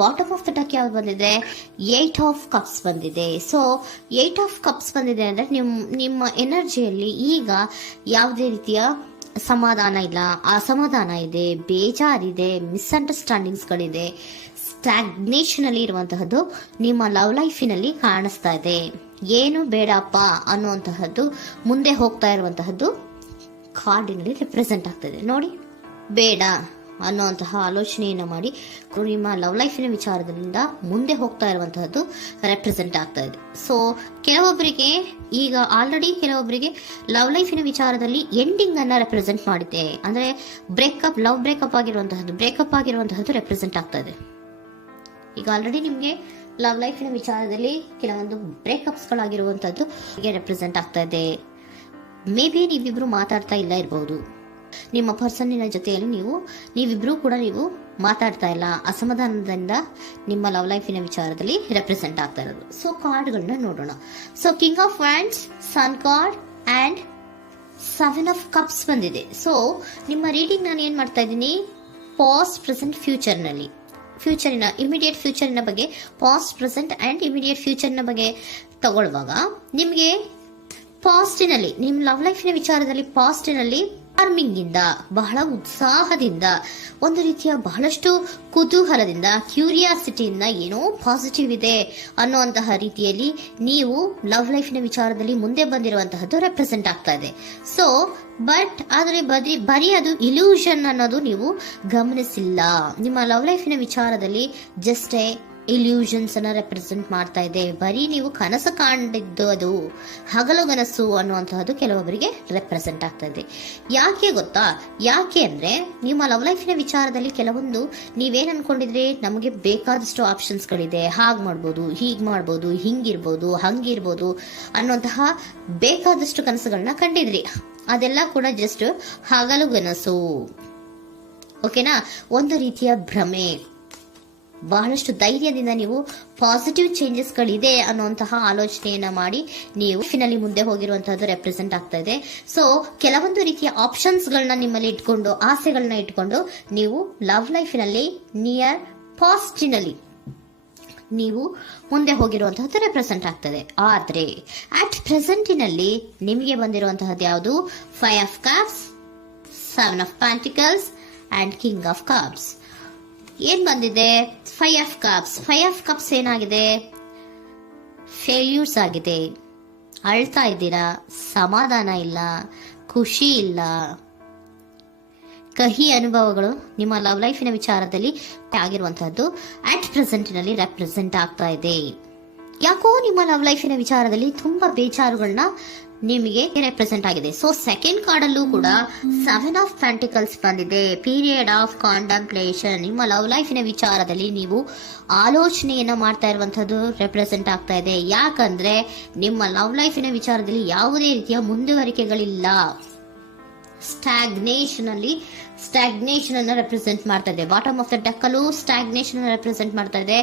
Bottom of the duck ಯಾವ್ದು ಬಂದಿದೆ? 8 of cups ಬಂದಿದೆ. ಸೊ 8 ಆಫ್ ಕಪ್ಸ್ ಬಂದಿದೆ ಅಂದ್ರೆ ನಿಮ್ಮ ಎನರ್ಜಿಯಲ್ಲಿ ಈಗ ಯಾವುದೇ ರೀತಿಯ ಸಮಾಧಾನ ಇಲ್ಲ, ಅಸಮಾಧಾನ ಇದೆ, ಬೇಜಾರಿದೆ, ಮಿಸ್ಅಂಡರ್ಸ್ಟ್ಯಾಂಡಿಂಗ್ಸ್ ಗಳಿದೆ, ಸ್ಟಾಗ್ನೇಷನ್ ಅಲ್ಲಿ ಇರುವಂತಹದ್ದು ನಿಮ್ಮ ಲವ್ ಲೈಫಿನಲ್ಲಿ ಕಾಣಿಸ್ತಾ ಇದೆ. ಏನು ಬೇಡಪ್ಪ ಅನ್ನುವಂತಹದ್ದು ಮುಂದೆ ಹೋಗ್ತಾ ಇರುವಂತಹದ್ದು ಕಾರ್ಡಿನಲ್ಲಿ ರೆಪ್ರೆಸೆಂಟ್ ಆಗ್ತದೆ. ನೋಡಿ, ಬೇಡ ಅನ್ನುವಂತಹ ಆಲೋಚನೆಯನ್ನು ಮಾಡಿ ನಿಮ್ಮ ಲವ್ ಲೈಫಿನ ವಿಚಾರದಿಂದ ಮುಂದೆ ಹೋಗ್ತಾ ಇರುವಂತಹದ್ದು ರೆಪ್ರೆಸೆಂಟ್ ಆಗ್ತಾ ಇದೆ. ಸೊ ಕೆಲವೊಬ್ಬರಿಗೆ ಈಗ ಆಲ್ರೆಡಿ ಕೆಲವೊಬ್ಬರಿಗೆ ಲವ್ ಲೈಫಿನ ವಿಚಾರದಲ್ಲಿ ಎಂಡಿಂಗ್ ಅನ್ನ ರೆಪ್ರೆಸೆಂಟ್ ಮಾಡಿದೆ. ಅಂದ್ರೆ ಲವ್ ಬ್ರೇಕಪ್ ಆಗಿರುವಂತಹದ್ದು ರೆಪ್ರೆಸೆಂಟ್ ಆಗ್ತಾ ಇದೆ. ಈಗ ಆಲ್ರೆಡಿ ನಿಮ್ಗೆ ಲವ್ ಲೈಫಿನ ವಿಚಾರದಲ್ಲಿ ಕೆಲವೊಂದು ಬ್ರೇಕಪ್ಸ್ ಗಳಾಗಿರುವಂತಹದ್ದು ರೆಪ್ರೆಸೆಂಟ್ ಆಗ್ತಾ ಇದೆ. ಮೇ ಬಿ ನೀವಿಬ್ರು ಮಾತಾಡ್ತಾ ಇಲ್ಲ ಇರಬಹುದು, ನಿಮ್ಮ ಪರ್ಸನ್ನಿನ ಜೊತೆಯಲ್ಲಿ ನೀವಿಬ್ರು ಕೂಡ ಮಾತಾಡ್ತಾ ಇಲ್ಲ, ಅಸಮಾಧಾನದಿಂದ ನಿಮ್ಮ ಲವ್ ಲೈಫಿನ ವಿಚಾರದಲ್ಲಿ ರೆಪ್ರೆಸೆಂಟ್ ಆಗ್ತಾ ಇರೋದು. ಸೊ ಕಾರ್ಡ್ಗಳನ್ನ ನೋಡೋಣ. So king of wands, sun card and 7 of cups ಬಂದಿದೆ. ಸೊ ನಿಮ್ಮ ರೀಡಿಂಗ್ ನಾನು ಏನ್ ಮಾಡ್ತಾ ಇದ್ದೀನಿ, ಪಾಸ್ಟ್, ಪ್ರೆಸೆಂಟ್, ಫ್ಯೂಚರಿನ ಇಮಿಡಿಯೇಟ್ ಫ್ಯೂಚರಿನ ಬಗ್ಗೆ, ಪಾಸ್ಟ್, ಪ್ರೆಸೆಂಟ್ ಅಂಡ್ ಇಮಿಡಿಯೇಟ್ ಫ್ಯೂಚರ್ನ ಬಗ್ಗೆ ತಗೊಳ್ಳುವಾಗ ನಿಮಗೆ ಪಾಸ್ಟಿನಲ್ಲಿ, ನಿಮ್ಮ ಲವ್ ಲೈಫಿನ ವಿಚಾರದಲ್ಲಿ ಪಾಸ್ಟಿನಲ್ಲಿ ಚಾರ್ಮಿಂಗ್ ಇಂದ, ಬಹಳ ಉತ್ಸಾಹದಿಂದ, ಒಂದು ರೀತಿಯ ಬಹಳಷ್ಟು ಕುತೂಹಲದಿಂದ, ಕ್ಯೂರಿಯಾಸಿಟಿಯಿಂದ ಏನೋ ಪಾಸಿಟಿವ್ ಇದೆ ಅನ್ನುವಂತಹ ರೀತಿಯಲ್ಲಿ ನೀವು ಲವ್ ಲೈಫಿನ ವಿಚಾರದಲ್ಲಿ ಮುಂದೆ ಬಂದಿರುವಂತಹದ್ದು ರೆಪ್ರೆಸೆಂಟ್ ಆಗ್ತಾ ಇದೆ. ಸೊ ಆದರೆ ಬರೀ ಅದು ಇಲ್ಯೂಷನ್ ಅನ್ನೋದು ನೀವು ಗಮನಿಸಿಲ್ಲ. ನಿಮ್ಮ ಲವ್ ಲೈಫಿನ ವಿಚಾರದಲ್ಲಿ ಜಸ್ಟ್ ಇಲ್ಯೂಷನ್ಸ್ ಅನ್ನ ರೆಪ್ರೆಸೆಂಟ್ ಮಾಡ್ತಾ ಇದೆ. ಬರೀ ನೀವು ಕನಸು ಕಾಣಿದ್ದು ಅದು ಹಗಲುಗನಸು ಅನ್ನುವಂತಹದ್ದು ಕೆಲವೊಬ್ಬರಿಗೆ ರೆಪ್ರೆಸೆಂಟ್ ಆಗ್ತಾ ಇದೆ. ಯಾಕೆ ಗೊತ್ತಾ? ಯಾಕೆ ಅಂದ್ರೆ ನಿಮ್ಮ ಲವ್ ಲೈಫಿನ ವಿಚಾರದಲ್ಲಿ ಕೆಲವೊಂದು ನೀವೇನ್ ಅನ್ಕೊಂಡಿದ್ರೆ, ನಮಗೆ ಬೇಕಾದಷ್ಟು ಆಪ್ಷನ್ಸ್ ಗಳಿದೆ, ಹಾಗ್ ಮಾಡ್ಬೋದು, ಹೀಗ್ ಮಾಡ್ಬೋದು, ಹಿಂಗಿರ್ಬೋದು, ಹಂಗಿರ್ಬೋದು ಅನ್ನುವಂತಹ ಬೇಕಾದಷ್ಟು ಕನಸುಗಳನ್ನ ಕಂಡಿದ್ರಿ. ಅದೆಲ್ಲ ಕೂಡ ಜಸ್ಟ್ ಹಗಲುಗನಸು. ಓಕೆನಾ? ಒಂದು ರೀತಿಯ ಭ್ರಮೆ. ಬಹಳಷ್ಟು ಧೈರ್ಯದಿಂದ ನೀವು ಪಾಸಿಟಿವ್ ಚೇಂಜಸ್ ಗಳಿದೆ ಅನ್ನುವಂತಹ ಆಲೋಚನೆಯನ್ನ ಮಾಡಿ ನೀವು ಫಿನಲ್ಲಿ ಮುಂದೆ ಹೋಗಿರುವಂತಹದ್ದು ರೆಪ್ರೆಸೆಂಟ್ ಆಗ್ತಾ ಇದೆ. ಸೊ ಕೆಲವೊಂದು ರೀತಿಯ ಆಪ್ಷನ್ಸ್ ಗಳನ್ನ ನಿಮ್ಮಲ್ಲಿ ಇಟ್ಕೊಂಡು, ಆಸೆಗಳನ್ನ ಇಟ್ಕೊಂಡು ನೀವು ಲವ್ ಲೈಫಿನಲ್ಲಿ ನಿಯರ್ ಪಾಸ್ಟಿನಲ್ಲಿ ನೀವು ಮುಂದೆ ಹೋಗಿರುವಂತಹದ್ದು ರೆಪ್ರೆಸೆಂಟ್ ಆಗ್ತದೆ. ಆದ್ರೆ ಅಟ್ ಪ್ರೆಸೆಂಟಿನಲ್ಲಿ ನಿಮಗೆ ಬಂದಿರುವಂತಹದ್ದು ಯಾವುದು? 5 of cups, 7 of pentacles and king of cups. ಏನ್ ಬಂದಿದೆ? 5 ಆಫ್ ಕಪ್ಸ್. 5 ಆಫ್ ಕಪ್ಸ್ ಏನಾಗಿದೆ? ಫೇಲ್ಯೂರ್ಸ್ ಆಗಿದೆ, ಅಳ್ತಾ ಇದ್ದೀರಾ, ಸಮಾಧಾನ ಇಲ್ಲ, ಖುಷಿ ಇಲ್ಲ, ಕಹಿ ಅನುಭವಗಳು ನಿಮ್ಮ ಲವ್ ಲೈಫಿನ ವಿಚಾರದಲ್ಲಿ ಆಗಿರುವಂತಹದ್ದು ಅಟ್ ಪ್ರೆಸೆಂಟ್ನಲ್ಲಿ ರೆಪ್ರೆಸೆಂಟ್ ಆಗ್ತಾ ಇದೆ. ಯಾಕೋ ನಿಮ್ಮ ಲವ್ ಲೈಫಿನ ವಿಚಾರದಲ್ಲಿ ತುಂಬಾ ಬೇಜಾರುಗಳನ್ನ ನಿಮಗೆ ರೆಪ್ರೆಸೆಂಟ್ ಆಗಿದೆ. ಸೊ ಸೆಕೆಂಡ್ ಕಾರ್ಡ್ ಅಲ್ಲೂ ಕೂಡ 7 ಆಫ್ ಪ್ಯಾಂಟಿಕಲ್ಸ್ ಬಂದಿದೆ. Period of contemplation. ನಿಮ್ಮ ಲವ್ ಲೈಫಿನ ವಿಚಾರದಲ್ಲಿ ನೀವು ಆಲೋಚನೆಯನ್ನ ಮಾಡ್ತಾ ಇರುವಂತದ್ದು ರೆಪ್ರೆಸೆಂಟ್ ಆಗ್ತಾ ಇದೆ. ಯಾಕಂದ್ರೆ ನಿಮ್ಮ ಲವ್ ಲೈಫಿನ ವಿಚಾರದಲ್ಲಿ ಯಾವುದೇ ರೀತಿಯ ಮುಂದುವರಿಕೆಗಳಿಲ್ಲ. ಸ್ಟಾಗ್ನೇಷನ್ ಅನ್ನ ರೆಪ್ರೆಸೆಂಟ್ ಮಾಡ್ತಾ ಇದೆ. ಬಾಟಮ್ ಆಫ್ ದ ಡೆಕ್ ಅಲ್ಲೂ ಸ್ಟಾಗ್ನೇಷನ್ ಅನ್ನ ರೆಪ್ರೆಸೆಂಟ್ ಮಾಡ್ತಾ ಇದೆ.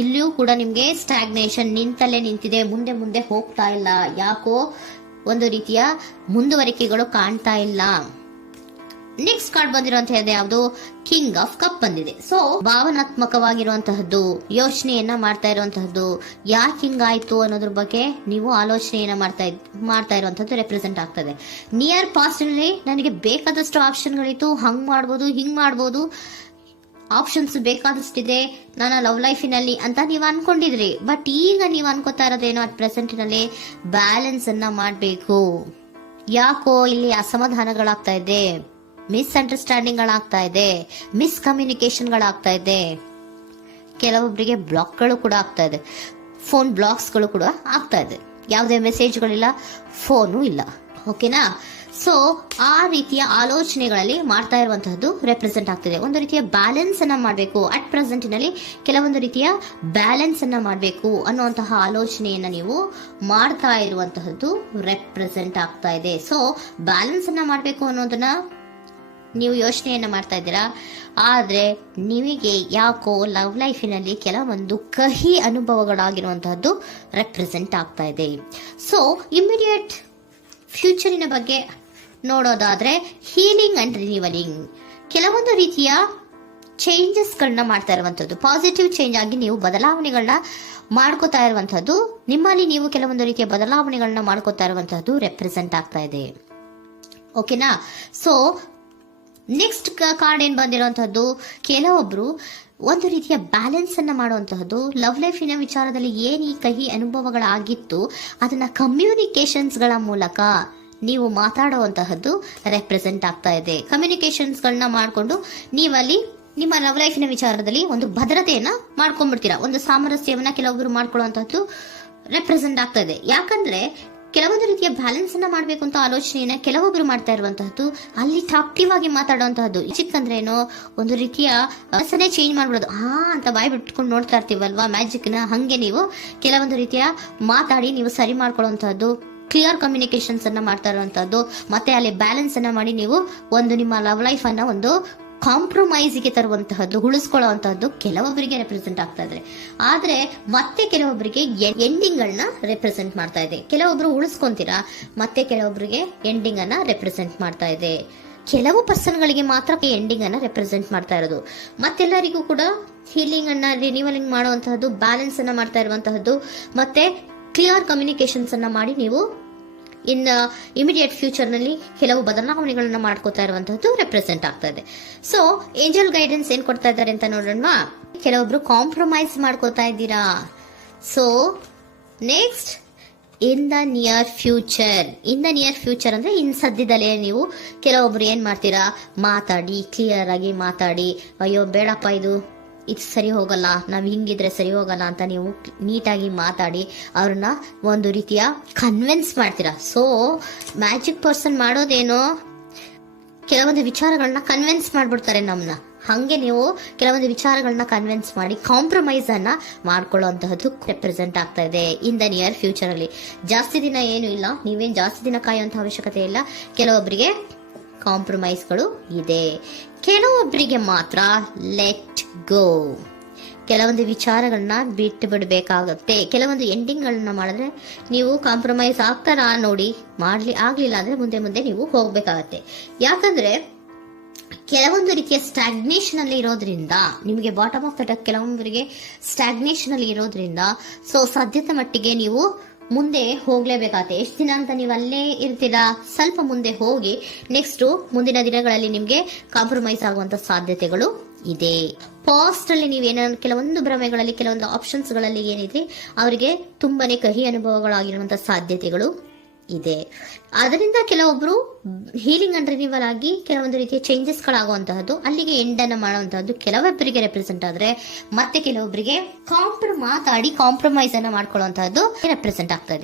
ಇಲ್ಲಿಯೂ ಕೂಡ ನಿಮ್ಗೆ ಸ್ಟಾಗ್ನೇಷನ್, ನಿಂತಲ್ಲೇ ನಿಂತಿದೆ, ಮುಂದೆ ಹೋಗ್ತಾ ಇಲ್ಲ. ಯಾಕೋ ಒಂದು ರೀತಿಯ ಮುಂದುವರಿಕೆಗಳು ಕಾಣ್ತಾ ಇಲ್ಲ. ನೆಕ್ಸ್ಟ್ ಕಾರ್ಡ್ ಬಂದಿರುವಂತಹದ್ದು ಯಾವುದು? ಕಿಂಗ್ ಆಫ್ ಕಪ್ ಬಂದಿದೆ. ಸೊ ಭಾವನಾತ್ಮಕವಾಗಿರುವಂತಹದ್ದು, ಯೋಚನೆಯನ್ನ ಮಾಡ್ತಾ ಇರುವಂತಹದ್ದು, ಯಾಕೆ ಹಿಂಗಾಯ್ತು ಅನ್ನೋದ್ರ ಬಗ್ಗೆ ನೀವು ಆಲೋಚನೆಯನ್ನ ಮಾಡ್ತಾ ಇರುವಂತಹದ್ದು ರೆಪ್ರೆಸೆಂಟ್ ಆಗ್ತದೆ. ನಿಯರ್ ಪಾಸ್ಟ್ ನಲ್ಲಿ ನನಗೆ ಬೇಕಾದಷ್ಟು ಆಪ್ಷನ್ಗಳಿತ್ತು, ಹಂಗ್ ಮಾಡ್ಬೋದು, ಹಿಂಗ್ ಮಾಡ್ಬೋದು, ಆಪ್ಷನ್ಸ್ ಬೇಕಾದಷ್ಟಿದೆ ನನ್ನ ಲವ್ ಲೈಫಿನಲ್ಲಿ ಅಂತ ನೀವು ಅನ್ಕೊಂಡಿದ್ರಿ. ಬಟ್ ಈಗ ನೀವು ಅನ್ಕೋತಾ ಇರೋದೇನೋ ಅಟ್ ಪ್ರೆಸೆಂಟ್ನಲ್ಲಿ ಬ್ಯಾಲೆನ್ಸ್ ಅನ್ನ ಮಾಡಬೇಕು. ಯಾಕೋ ಇಲ್ಲಿ ಅಸಮಾಧಾನಗಳಾಗ್ತಾ ಇದೆ, ಮಿಸ್ಅಂಡರ್ಸ್ಟ್ಯಾಂಡಿಂಗ್ ಗಳಾಗ್ತಾ ಇದೆ, ಮಿಸ್ಕಮ್ಯುನಿಕೇಶನ್ ಗಳಾಗ್ತಾ ಇದೆ. ಕೆಲವೊಬ್ಬರಿಗೆ ಬ್ಲಾಕ್ಗಳು ಕೂಡ ಆಗ್ತಾ ಇದೆ, ಫೋನ್ ಬ್ಲಾಕ್ಸ್ಗಳು ಕೂಡ ಆಗ್ತಾ ಇದೆ. ಯಾವುದೇ ಮೆಸೇಜ್ಗಳಿಲ್ಲ, ಫೋನು ಇಲ್ಲ. ಓಕೆನಾ? ಸೊ ಆ ರೀತಿಯ ಆಲೋಚನೆಗಳಲ್ಲಿ ಮಾಡ್ತಾ ಇರುವಂತಹದ್ದು ರೆಪ್ರೆಸೆಂಟ್ ಆಗ್ತಿದೆ. ಒಂದು ರೀತಿಯ ಬ್ಯಾಲೆನ್ಸ್ ಅನ್ನ ಮಾಡಬೇಕು, ಅಟ್ ಪ್ರೆಸೆಂಟ್ನಲ್ಲಿ ಕೆಲವೊಂದು ರೀತಿಯ ಬ್ಯಾಲೆನ್ಸ್ ಅನ್ನ ಮಾಡಬೇಕು ಅನ್ನುವಂತಹ ಆಲೋಚನೆಯನ್ನ ನೀವು ಮಾಡ್ತಾ ಇರುವಂತಹದ್ದು ರೆಪ್ರೆಸೆಂಟ್ ಆಗ್ತಾ ಇದೆ. ಸೊ ಬ್ಯಾಲೆನ್ಸ್ ಅನ್ನ ಮಾಡಬೇಕು ಅನ್ನೋದನ್ನ ನೀವು ಯೋಚನೆಯನ್ನ ಮಾಡ್ತಾ ಇದ್ದೀರಾ. ಆದ್ರೆ ನಿಮಗೆ ಯಾಕೋ ಲವ್ ಲೈಫಿನಲ್ಲಿ ಕೆಲವೊಂದು ಕಹಿ ಅನುಭವಗಳಾಗಿರುವಂತಹದ್ದು ರೆಪ್ರೆಸೆಂಟ್ ಆಗ್ತಾ ಇದೆ. ಸೊ ಇಮಿಡಿಯೇಟ್ ಫ್ಯೂಚರಿನ ಬಗ್ಗೆ ನೋಡೋದಾದ್ರೆ ಹೀಲಿಂಗ್ ಅಂಡ್ ರಿನಿವಲಿಂಗ್, ಕೆಲವೊಂದು ರೀತಿಯ ಚೇಂಜಸ್ ಗಳನ್ನ ಮಾಡ್ತಾ ಇರುವಂತದ್ದು, ಪಾಸಿಟಿವ್ ಚೇಂಜ್ ಆಗಿ ನೀವು ಬದಲಾವಣೆಗಳನ್ನ ಮಾಡ್ಕೋತಾ ಇರುವಂತದ್ದು, ನಿಮ್ಮಲ್ಲಿ ನೀವು ಕೆಲವೊಂದು ರೀತಿಯ ಬದಲಾವಣೆಗಳನ್ನ ಮಾಡ್ಕೋತಾ ಇರುವಂತದ್ದು ರೆಪ್ರೆಸೆಂಟ್ ಆಗ್ತಾ ಇದೆ. ಓಕೆನಾ? ಸೊ ನೆಕ್ಸ್ಟ್ ಕಾರ್ಡ್ ಏನ್ ಬಂದಿರುವಂತದ್ದು, ಕೆಲವೊಬ್ರು ಒಂದು ರೀತಿಯ ಬ್ಯಾಲೆನ್ಸ್ ಅನ್ನ ಮಾಡುವಂತಹದ್ದು, ಲವ್ ಲೈಫಿನ ವಿಚಾರದಲ್ಲಿ ಏನ್ ಈ ಕಹಿ ಅನುಭವಗಳಾಗಿತ್ತು ಅದನ್ನ ಕಮ್ಯುನಿಕೇಶನ್ಸ್ ಗಳ ಮೂಲಕ ನೀವು ಮಾತಾಡುವಂತಹದ್ದು ರೆಪ್ರೆಸೆಂಟ್ ಆಗ್ತಾ ಇದೆ. ಕಮ್ಯುನಿಕೇಶನ್ಸ್ ಗಳನ್ನ ಮಾಡಿಕೊಂಡು ನೀವಲ್ಲಿ ನಿಮ್ಮ ಲವ್ ಲೈಫಿನ ವಿಚಾರದಲ್ಲಿ ಒಂದು ಭದ್ರತೆಯನ್ನ ಮಾಡ್ಕೊಂಡ್ಬಿಡ್ತೀರಾ, ಒಂದು ಸಾಮರಸ್ಯವನ್ನ ಕೆಲವೊಬ್ರು ಮಾಡ್ಕೊಳ್ಳುವಂತಹದ್ದು ರೆಪ್ರೆಸೆಂಟ್ ಆಗ್ತಾ ಇದೆ. ಯಾಕಂದ್ರೆ ಕೆಲವೊಂದು ರೀತಿಯ ಬ್ಯಾಲೆನ್ಸ್ ಅನ್ನ ಮಾಡ್ಬೇಕು ಅಂತ ಆಲೋಚನೆಯನ್ನ ಕೆಲವೊಬ್ರು ಮಾಡ್ತಾ ಇರುವಂತಹದ್ದು, ಅಲ್ಲಿ ಟಾಕ್ಟಿವ್ ಆಗಿ ಮಾತಾಡುವಂತಹದ್ದು. ಚಿಕ್ಕಂದ್ರೆ ಏನೋ ಒಂದು ರೀತಿಯ ಮನಸ್ಸನ್ನೇ ಚೇಂಜ್ ಮಾಡ್ಬಿಡೋದು, ಅಂತ ಬಾಯಿ ಬಿಟ್ಕೊಂಡು ನೋಡ್ತಾ ಇರ್ತೀವಲ್ವಾ ಮ್ಯಾಜಿಕ್ ನ, ಹಂಗೆ ನೀವು ಕೆಲವೊಂದು ರೀತಿಯ ಮಾತಾಡಿ ನೀವು ಸರಿ ಮಾಡ್ಕೊಳ್ಳುವಂತಹದ್ದು, ಕ್ಲಿಯರ್ ಕಮ್ಯುನಿಕೇಶನ್ಸ್ ಅನ್ನ ಮಾಡ್ತಾ ಇರುವಂತಹದ್ದು, ಮತ್ತೆ ಅಲ್ಲಿ ಬ್ಯಾಲೆನ್ಸ್ ಅನ್ನ ಮಾಡಿ ನೀವು ಒಂದು ನಿಮ್ಮ ಲವ್ ಲೈಫ್ ಅನ್ನ ಒಂದು ಕಾಂಪ್ರಮೈಸ್ಗೆ ತರುವಂತಹದ್ದು, ಉಳಿಸ್ಕೊಳ್ಳುವಂತಹದ್ದು ಕೆಲವೊಬ್ಬರಿಗೆ ರೆಪ್ರೆಸೆಂಟ್ ಆಗ್ತಾ ಇದೆ. ಆದ್ರೆ ಮತ್ತೆ ಕೆಲವೊಬ್ಬರಿಗೆ ಎಂಡಿಂಗ್ ಗಳನ್ನ ರೆಪ್ರೆಸೆಂಟ್ ಮಾಡ್ತಾ ಇದೆ. ಕೆಲವೊಬ್ರು ಉಳಿಸ್ಕೊಂತೀರಾ, ಮತ್ತೆ ಕೆಲವೊಬ್ಬರಿಗೆ ಎಂಡಿಂಗ್ ಅನ್ನ ರೆಪ್ರೆಸೆಂಟ್ ಮಾಡ್ತಾ ಇದೆ. ಕೆಲವು ಪರ್ಸನ್ ಗಳಿಗೆ ಮಾತ್ರ ಎಂಡಿಂಗ್ ಅನ್ನ ರೆಪ್ರೆಸೆಂಟ್ ಮಾಡ್ತಾ ಇರೋದು, ಮತ್ತೆಲ್ಲರಿಗೂ ಕೂಡ ಹೀಲಿಂಗ್ ಅನ್ನ ರಿನಿವಲಿಂಗ್ ಮಾಡುವಂತಹದ್ದು, ಬ್ಯಾಲೆನ್ಸ್ ಅನ್ನ ಮಾಡ್ತಾ ಇರುವಂತಹದ್ದು, ಮತ್ತೆ ಕ್ಲಿಯರ್ ಕಮ್ಯುನಿಕೇಶನ್ಸ್ ಅನ್ನ ಮಾಡಿ ನೀವು ಇನ್ ಇಮಿಡಿಯೇಟ್ ಫ್ಯೂಚರ್ ನಲ್ಲಿ ಕೆಲವು ಬದಲಾವಣೆಗಳನ್ನ ಮಾಡ್ಕೋತಾ ಇರುವಂತಹದ್ದು ರೆಪ್ರೆಸೆಂಟ್ ಆಗ್ತಾ ಇದೆ. ಸೊ ಏಂಜಲ್ ಗೈಡೆನ್ಸ್ ಏನ್ ಕೊಡ್ತಾ ಇದ್ದಾರೆ ಅಂತ ನೋಡೋಣ. ಕೆಲವೊಬ್ರು ಕಾಂಪ್ರಮೈಸ್ ಮಾಡ್ಕೋತಾ ಇದ್ದೀರಾ. So next, in the near future ಅಂದ್ರೆ ಇನ್ ಸದ್ಯದಲ್ಲೇ ನೀವು ಕೆಲವೊಬ್ರು ಏನ್ ಮಾಡ್ತೀರಾ, ಮಾತಾಡಿ ಕ್ಲಿಯರ್ ಆಗಿ ಮಾತಾಡಿ, ಅಯ್ಯೋ ಬೇಡಪ್ಪ ಇದು ಸರಿ ಹೋಗಲ್ಲ, ನಾವ್ ಹಿಂಗಿದ್ರೆ ಸರಿ ಹೋಗಲ್ಲ ಅಂತ ನೀವು ನೀಟಾಗಿ ಮಾತಾಡಿ ಅವ್ರನ್ನ ಒಂದು ರೀತಿಯ ಕನ್ವಿನ್ಸ್ ಮಾಡ್ತೀರಾ. ಸೊ ಮ್ಯಾಜಿಕ್ ಪರ್ಸನ್ ಮಾಡೋದೇನೋ ಕೆಲವೊಂದು ವಿಚಾರಗಳನ್ನ ಕನ್ವಿನ್ಸ್ ಮಾಡ್ಬಿಡ್ತಾರೆ ನಮ್ನ, ಹಂಗೆ ನೀವು ಕೆಲವೊಂದು ವಿಚಾರಗಳನ್ನ ಕನ್ವಿನ್ಸ್ ಮಾಡಿ ಕಾಂಪ್ರಮೈಸ್ ಅನ್ನ ಮಾಡ್ಕೊಳ್ಳುವಂತಹದ್ದು ರೆಪ್ರೆಸೆಂಟ್ ಆಗ್ತಾ ಇದೆ ಇನ್ ದ ನಿಯರ್ ಫ್ಯೂಚರ್ ಅಲ್ಲಿ. ಜಾಸ್ತಿ ದಿನ ಏನು ಇಲ್ಲ, ನೀವೇನ್ ಜಾಸ್ತಿ ದಿನ ಕಾಯುವಂತ ಅವಶ್ಯಕತೆ ಇಲ್ಲ. ಕೆಲವೊಬ್ಬರಿಗೆ ಕಾಂಪ್ರಮೈಸ್ಗಳು ಇದೆ, ಕೆಲವೊಬ್ಬರಿಗೆ ಮಾತ್ರ ಲೆಟ್ ಗೋ, ಕೆಲವೊಂದು ವಿಚಾರಗಳನ್ನ ಬಿಟ್ಟು ಬಿಡಬೇಕಾಗುತ್ತೆ. ಕೆಲವೊಂದು ಎಂಡಿಂಗ್ ಗಳನ್ನ ಮಾಡಿದ್ರೆ ನೀವು ಕಾಂಪ್ರಮೈಸ್ ಆಗ್ತಾರಾ ನೋಡಿ, ಆಗ್ಲಿಲ್ಲ ಅಂದ್ರೆ ಮುಂದೆ ನೀವು ಹೋಗ್ಬೇಕಾಗತ್ತೆ. ಯಾಕಂದ್ರೆ ಕೆಲವೊಂದು ರೀತಿಯ ಸ್ಟಾಗ್ನೇಷನ್ ಅಲ್ಲಿ ಇರೋದ್ರಿಂದ, ನಿಮಗೆ ಬಾಟಮ್ ಆಫ್ ದ ಡೆಕ್ ಕೆಲವೊಬ್ಬರಿಗೆ ಸ್ಟಾಗ್ನೇಷನ್ ಅಲ್ಲಿ ಇರೋದ್ರಿಂದ, ಸೊ ಸದ್ಯದ ಮಟ್ಟಿಗೆ ನೀವು ಮುಂದೆ ಹೋಗ್ಲೇಬೇಕಾಗತ್ತೆ. ಎಷ್ಟು ದಿನ ಅಂತ ನೀವು ಅಲ್ಲೇ ಇರ್ತೀರಾ, ಸ್ವಲ್ಪ ಮುಂದೆ ಹೋಗಿ ನೆಕ್ಸ್ಟ್ ಮುಂದಿನ ದಿನಗಳಲ್ಲಿ ನಿಮ್ಗೆ ಕಾಂಪ್ರಮೈಸ್ ಆಗುವಂತ ಸಾಧ್ಯತೆಗಳು ಇದೆ. ಪಾಸ್ಟ್ ಅಲ್ಲಿ ನೀವೇನಾದ್ರು ಕೆಲವೊಂದು ಭ್ರಮೆಗಳಲ್ಲಿ, ಕೆಲವೊಂದು ಆಪ್ಷನ್ಸ್ ಗಳಲ್ಲಿ ಏನಿದೆ ಅವರಿಗೆ ತುಂಬಾನೇ ಕಹಿ ಅನುಭವಗಳಾಗಿರುವಂತಹ ಸಾಧ್ಯತೆಗಳು ಇದೆ. ಅದರಿಂದ ಕೆಲವೊಬ್ರು ಹೀಲಿಂಗ್ ಅಂಡ್ ರಿನಿವಲ್ ಆಗಿ ಕೆಲವೊಂದು ರೀತಿಯ ಚೇಂಜಸ್ ಗಳಾಗುವಂತಹದ್ದು, ಅಲ್ಲಿಗೆ ಎಂಡ್ ಅನ್ನ ಮಾಡುವಂತಹದ್ದು ಕೆಲವೊಬ್ಬರಿಗೆ ರೆಪ್ರೆಸೆಂಟ್ ಆದ್ರೆ, ಮತ್ತೆ ಕೆಲವೊಬ್ಬರಿಗೆ ಮಾತಾಡಿ ಕಾಂಪ್ರಮೈಸ್ ಅನ್ನ ಮಾಡ್ಕೊಳ್ಳುವಂತಹದ್ದು ರೆಪ್ರೆಸೆಂಟ್ ಆಗ್ತಾ ಇದೆ.